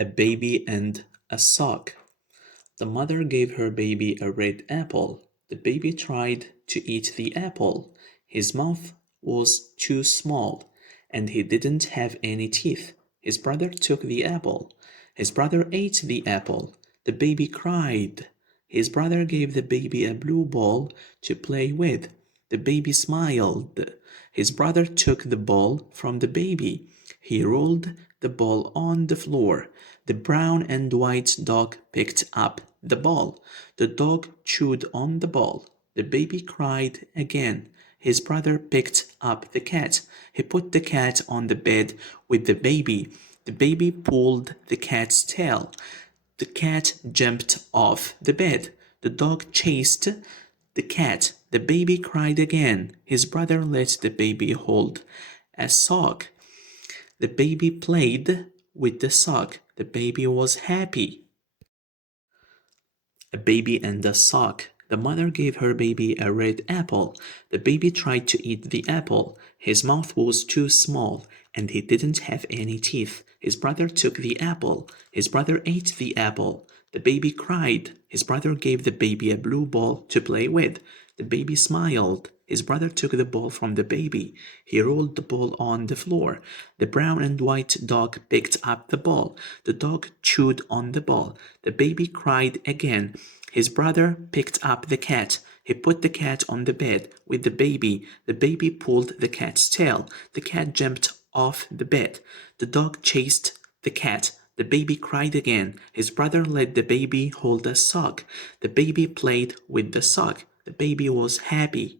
A baby and a sock. The mother gave her baby a red apple. The baby tried to eat the apple. His mouth was too small, and he didn't have any teeth. His brother took the apple. His brother ate the apple. The baby cried. His brother gave the baby a blue ball to play with. The baby smiled. His brother took the ball from the baby. He rolled the ball on the floor. The brown and white dog picked up the ball. The dog chewed on the ball. The baby cried again. His brother picked up the cat. He put the cat on the bed with the baby. The baby pulled the cat's tail. The cat jumped off the bed. The dog chased the cat. The baby cried again. His brother let the baby hold a sock. The baby played with the sock. The baby was happy. A baby and a sock. The mother gave her baby a red apple. The baby tried to eat the apple. His mouth was too small, and he didn't have any teeth. His brother took the apple. His brother ate the apple. The baby cried. His brother gave the baby a blue ball to play with. The baby smiled. His brother took the ball from the baby. He rolled the ball on the floor. The brown and white dog picked up the ball. The dog chewed on the ball. The baby cried again. His brother picked up the cat. He put the cat on the bed with the baby. The baby pulled the cat's tail. The cat jumped off the bed. The dog chased the cat. The baby cried again. His brother let the baby hold a sock. The baby played with the sock. The baby was happy.